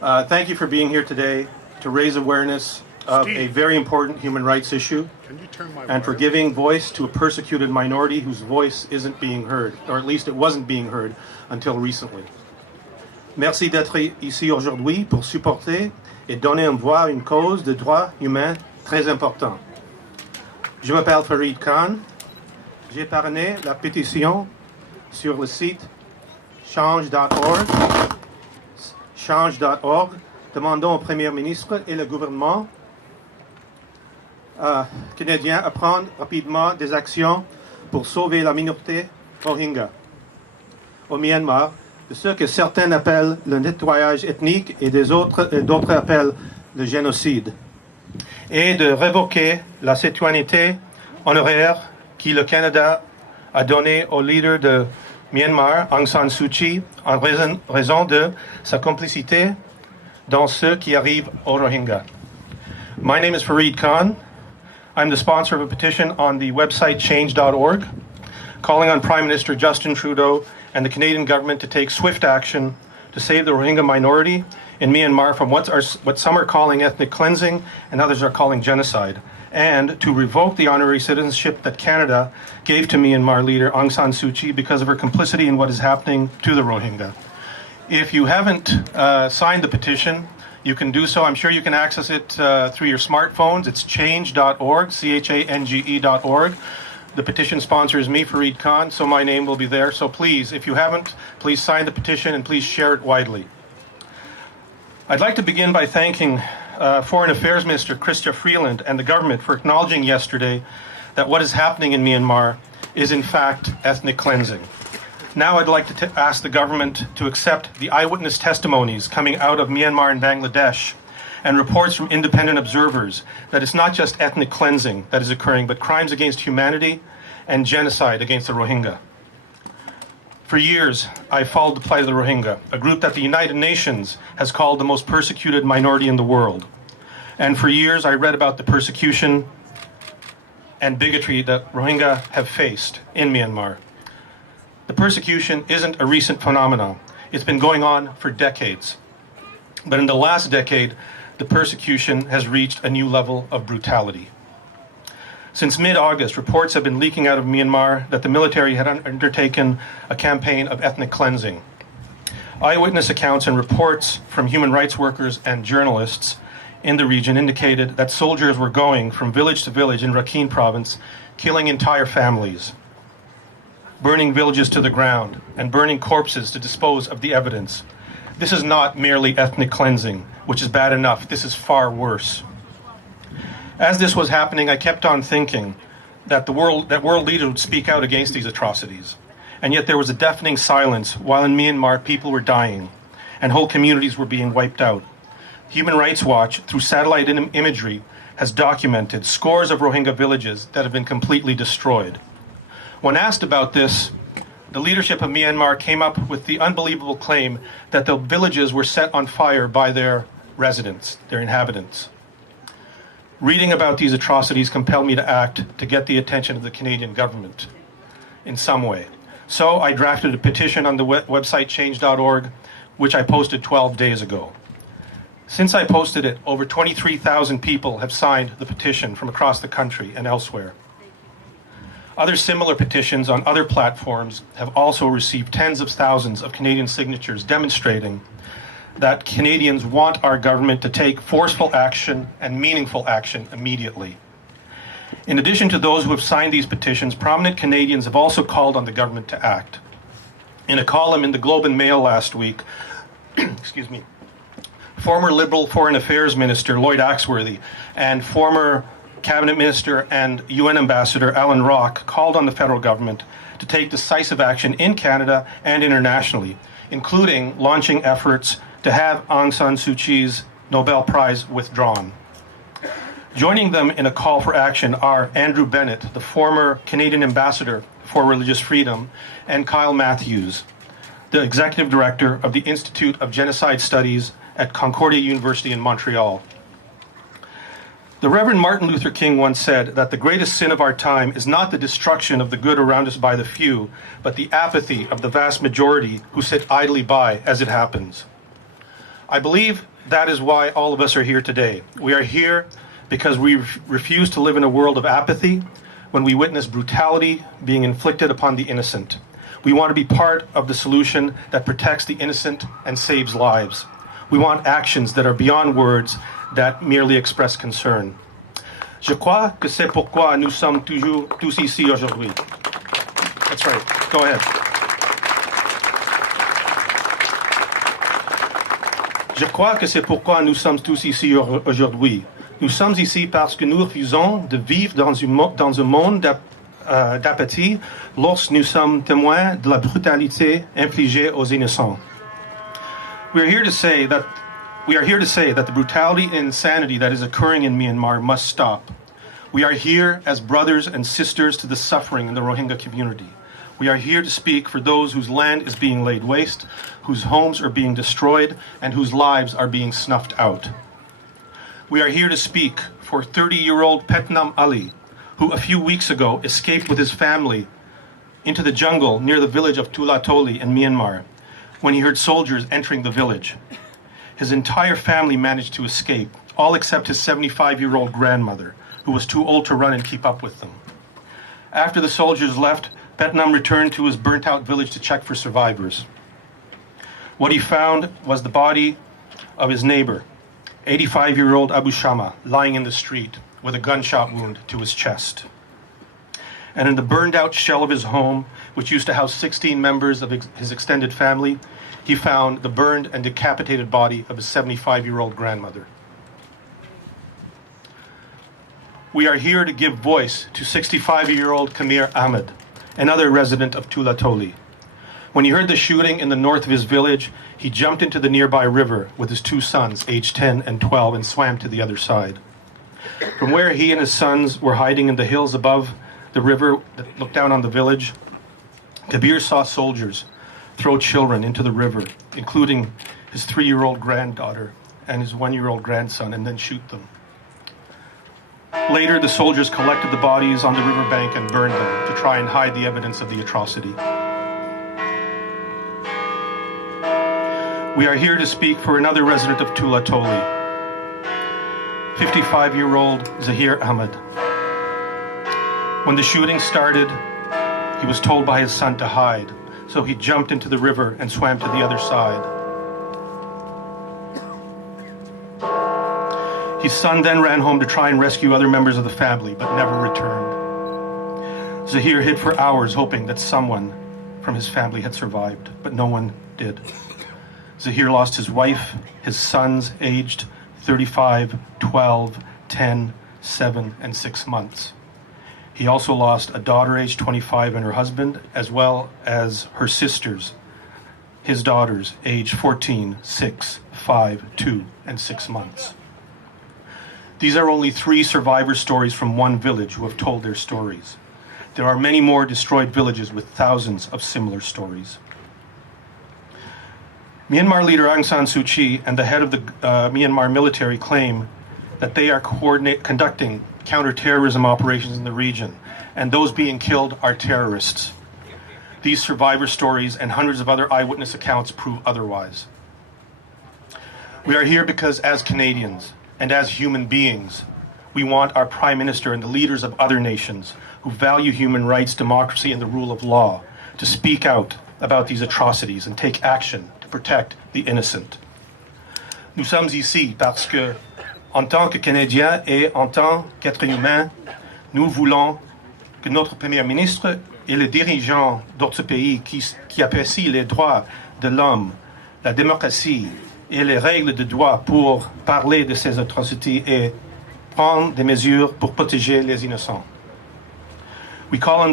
Thank you for being here today to raise awareness of a very important human rights issue and for giving voice to a persecuted minority whose voice isn't being heard, or at least it wasn't being heard until recently. Merci d'être ici aujourd'hui pour supporter et donner une voix à une cause de droits humains très important. Je m'appelle Farid Khan. J'ai parrainé la pétition sur le site change.org demandant au Premier ministre et le gouvernement canadien à prendre rapidement des actions pour sauver la minorité Rohingya au Myanmar de ce que certains appellent le nettoyage ethnique et d'autres appellent le génocide, et de révoquer la citoyenneté honoraire que le Canada a donnée au leader de Myanmar, Aung San Suu Kyi, en raison de sa complicité dans ce qui arrive aux Rohingya. My name is Farid Khan. I'm the sponsor of a petition on the website change.org, calling on Prime Minister Justin Trudeau and the Canadian government to take swift action to save the Rohingya minority in Myanmar from what some are calling ethnic cleansing and others are calling genocide, and to revoke the honorary citizenship that Canada gave to Myanmar leader Aung San Suu Kyi because of her complicity in what is happening to the Rohingya. If you haven't signed the petition, you can do so. I'm sure you can access it through your smartphones. It's change.org, change.org. The petition sponsor is me, Farid Khan, so my name will be there. So please, if you haven't, please sign the petition and please share it widely. I'd like to begin by thanking Foreign Affairs Minister Chrystia Freeland and the government for acknowledging yesterday that what is happening in Myanmar is in fact ethnic cleansing. Now I'd like to ask the government to accept the eyewitness testimonies coming out of Myanmar and Bangladesh and reports from independent observers that it's not just ethnic cleansing that is occurring, but crimes against humanity and genocide against the Rohingya. For years, I followed the plight of the Rohingya, a group that the United Nations has called the most persecuted minority in the world. And for years, I read about the persecution and bigotry that Rohingya have faced in Myanmar. The persecution isn't a recent phenomenon. It's been going on for decades. But in the last decade, the persecution has reached a new level of brutality. Since mid-August, reports have been leaking out of Myanmar that the military had undertaken a campaign of ethnic cleansing. Eyewitness accounts and reports from human rights workers and journalists in the region indicated that soldiers were going from village to village in Rakhine province, killing entire families, burning villages to the ground, and burning corpses to dispose of the evidence. This is not merely ethnic cleansing, which is bad enough. This is far worse. As this was happening, I kept on thinking that world leaders would speak out against these atrocities. And yet there was a deafening silence while in Myanmar people were dying and whole communities were being wiped out. Human Rights Watch, through satellite imagery, has documented scores of Rohingya villages that have been completely destroyed. When asked about this, the leadership of Myanmar came up with the unbelievable claim that the villages were set on fire by their residents, their inhabitants. Reading about these atrocities compelled me to act to get the attention of the Canadian government in some way. So I drafted a petition on the website change.org, which I posted 12 days ago. Since I posted it, over 23,000 people have signed the petition from across the country and elsewhere. Other similar petitions on other platforms have also received tens of thousands of Canadian signatures demonstrating that Canadians want our government to take forceful action and meaningful action immediately. In addition to those who have signed these petitions, prominent Canadians have also called on the government to act. In a column in the Globe and Mail last week, former Liberal Foreign Affairs Minister Lloyd Axworthy and former Cabinet Minister and UN Ambassador Alan Rock called on the federal government to take decisive action in Canada and internationally, including launching efforts to have Aung San Suu Kyi's Nobel Prize withdrawn. Joining them in a call for action are Andrew Bennett, the former Canadian Ambassador for Religious Freedom, and Kyle Matthews, the Executive Director of the Institute of Genocide Studies at Concordia University in Montreal. The Reverend Martin Luther King once said that the greatest sin of our time is not the destruction of the good around us by the few, but the apathy of the vast majority who sit idly by as it happens. I believe that is why all of us are here today. We are here because we refuse to live in a world of apathy when we witness brutality being inflicted upon the innocent. We want to be part of the solution that protects the innocent and saves lives. We want actions that are beyond words that merely express concern. Je crois que c'est pourquoi nous sommes toujours tous ici aujourd'hui. That's right. Go ahead. Je crois que c'est pourquoi nous sommes tous ici aujourd'hui. Nous sommes ici parce que nous refusons de vivre dans un monde d'apathie lorsque nous sommes témoins de la brutalité infligée aux innocents. We are here to say that the brutality and insanity that is occurring in Myanmar must stop. We are here as brothers and sisters to the suffering in the Rohingya community. We are here to speak for those whose land is being laid waste, whose homes are being destroyed, and whose lives are being snuffed out. We are here to speak for 30-year-old Petnam Ali, who a few weeks ago escaped with his family into the jungle near the village of Tulatoli in Myanmar when he heard soldiers entering the village. His entire family managed to escape, all except his 75-year-old grandmother, who was too old to run and keep up with them. After the soldiers left, Petnam returned to his burnt-out village to check for survivors. What he found was the body of his neighbor, 85-year-old Abu Shama, lying in the street with a gunshot wound to his chest. And in the burned-out shell of his home, which used to house 16 members of his extended family, he found the burned and decapitated body of his 75-year-old grandmother. We are here to give voice to 65-year-old Kamir Ahmed, another resident of Tulatoli. When he heard the shooting in the north of his village, he jumped into the nearby river with his two sons, aged 10 and 12, and swam to the other side. From where he and his sons were hiding in the hills above the river that looked down on the village, Kabir saw soldiers throw children into the river, including his 3-year-old granddaughter and his 1-year-old grandson, and then shoot them. Later, the soldiers collected the bodies on the riverbank and burned them to try and hide the evidence of the atrocity. We are here to speak for another resident of Tulatoli, 55-year-old Zahir Ahmed. When the shooting started, he was told by his son to hide, so he jumped into the river and swam to the other side. His son then ran home to try and rescue other members of the family, but never returned. Zahir hid for hours, hoping that someone from his family had survived, but no one did. Zahir lost his wife, his sons aged 35, 12, 10, 7, and 6 months. He also lost a daughter aged 25 and her husband, as well as her sisters, his daughters aged 14, 6, 5, 2, and 6 months. These are only 3 survivor stories from one village who have told their stories. There are many more destroyed villages with thousands of similar stories. Myanmar leader Aung San Suu Kyi and the head of the Myanmar military claim that they are conducting counterterrorism operations in the region, and those being killed are terrorists. These survivor stories and hundreds of other eyewitness accounts prove otherwise. We are here because as Canadians, and as human beings, we want our Prime Minister and the leaders of other nations who value human rights, democracy, and the rule of law to speak out about these atrocities and take action to protect the innocent. Nous sommes ici parce que, en tant que Canadiens et en tant qu'êtres humains, nous voulons que notre Premier ministre et les dirigeants d'autres pays qui apprécient les droits de l'homme, la démocratie, et les règles de droit pour parler de ces atrocités et prendre des mesures pour protéger les innocents. We call on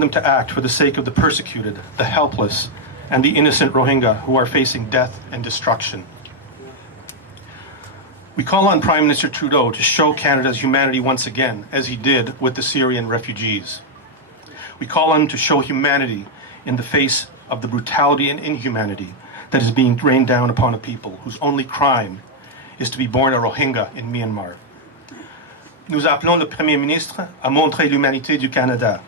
them to act for the sake of the persecuted, the helpless, and the innocent Rohingya who are facing death and destruction. We call on Prime Minister Trudeau to show Canada's humanity once again, as he did with the Syrian refugees. We call on him to show humanity in the face of the brutality and inhumanity that is being rained down upon a people whose only crime is to be born a Rohingya in Myanmar. Nous appelons le Premier ministre à montrer l'humanité du Canada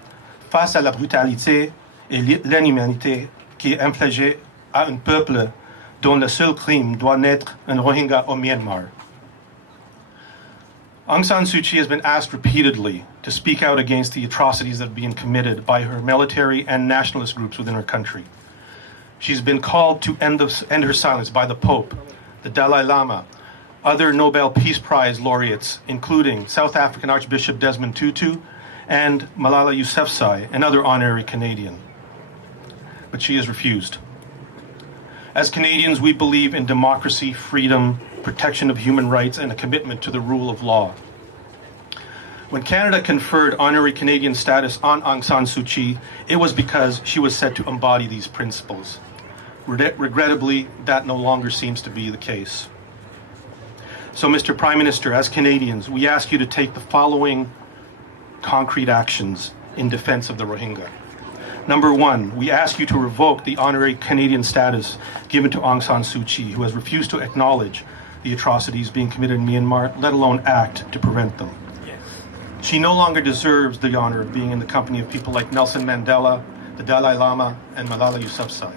face à la brutalité et l'inhumanité qui est infligée à un peuple dont le seul crime doit naître un Rohingya au Myanmar. Aung San Suu Kyi has been asked repeatedly to speak out against the atrocities that are being committed by her military and nationalist groups within her country. She's been called to end her silence by the Pope, the Dalai Lama, other Nobel Peace Prize laureates, including South African Archbishop Desmond Tutu and Malala Yousafzai, another honorary Canadian. But she has refused. As Canadians, we believe in democracy, freedom, protection of human rights, and a commitment to the rule of law. When Canada conferred honorary Canadian status on Aung San Suu Kyi, it was because she was said to embody these principles. Regrettably, that no longer seems to be the case. So, Mr. Prime Minister, as Canadians, we ask you to take the following concrete actions in defense of the Rohingya. Number one, we ask you to revoke the honorary Canadian status given to Aung San Suu Kyi, who has refused to acknowledge the atrocities being committed in Myanmar, let alone act to prevent them. Yes. She no longer deserves the honor of being in the company of people like Nelson Mandela, the Dalai Lama, and Malala Yousafzai.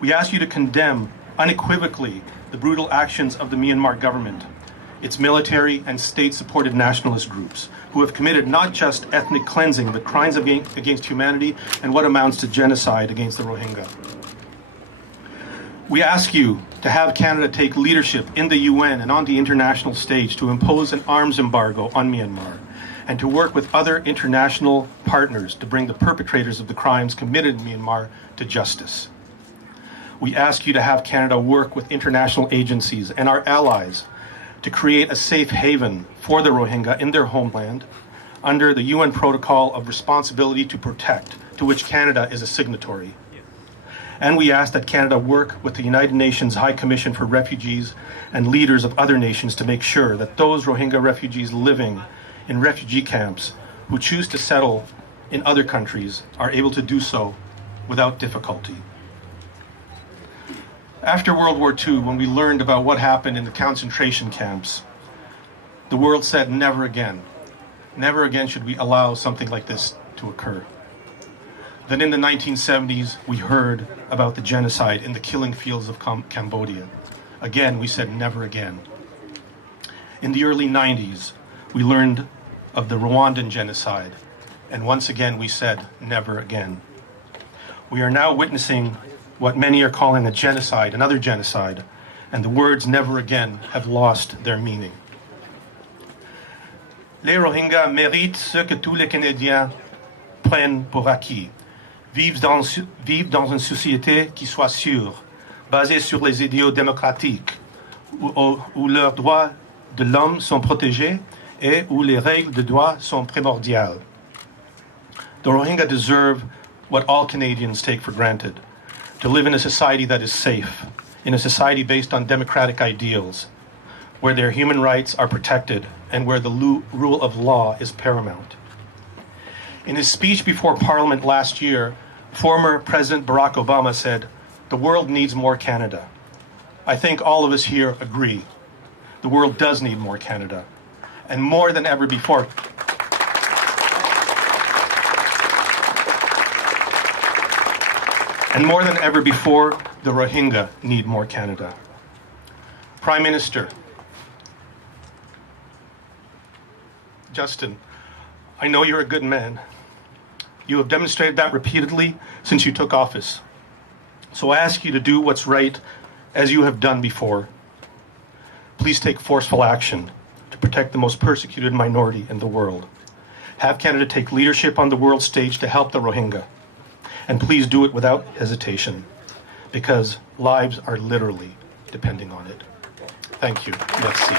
We ask you to condemn unequivocally the brutal actions of the Myanmar government, its military and state-supported nationalist groups, who have committed not just ethnic cleansing, but crimes against humanity and what amounts to genocide against the Rohingya. We ask you to have Canada take leadership in the UN and on the international stage to impose an arms embargo on Myanmar and to work with other international partners to bring the perpetrators of the crimes committed in Myanmar to justice. We ask you to have Canada work with international agencies and our allies to create a safe haven for the Rohingya in their homeland under the UN Protocol of Responsibility to Protect, to which Canada is a signatory. And we ask that Canada work with the United Nations High Commission for Refugees and leaders of other nations to make sure that those Rohingya refugees living in refugee camps who choose to settle in other countries are able to do so without difficulty. After World War II, when we learned about what happened in the concentration camps, the world said, never again should we allow something like this to occur. Then in the 1970s, we heard about the genocide in the killing fields of Cambodia. Again, we said, never again. In the early 90s, we learned of the Rwandan genocide, and once again we said, never again. We are now witnessing what many are calling a genocide, another genocide, and the words never again have lost their meaning. Les Rohingyas méritent ce que tous les Canadiens prennent pour acquis. Vivent dans une société qui soit sûre, basée sur les idéaux démocratiques, où leurs droits de l'homme sont protégés et où les règles de droit sont primordiales. The Rohingya deserve what all Canadians take for granted: to live in a society that is safe, in a society based on democratic ideals, where their human rights are protected and where the rule of law is paramount. In his speech before Parliament last year, former President Barack Obama said, "The world needs more Canada." I think all of us here agree. The world does need more Canada, and more than ever before. And more than ever before, the Rohingya need more Canada. Prime Minister, Justin, I know you're a good man. You have demonstrated that repeatedly since you took office. So I ask you to do what's right as you have done before. Please take forceful action to protect the most persecuted minority in the world. Have Canada take leadership on the world stage to help the Rohingya. And please do it without hesitation, because lives are literally depending on it. Thank you. Merci.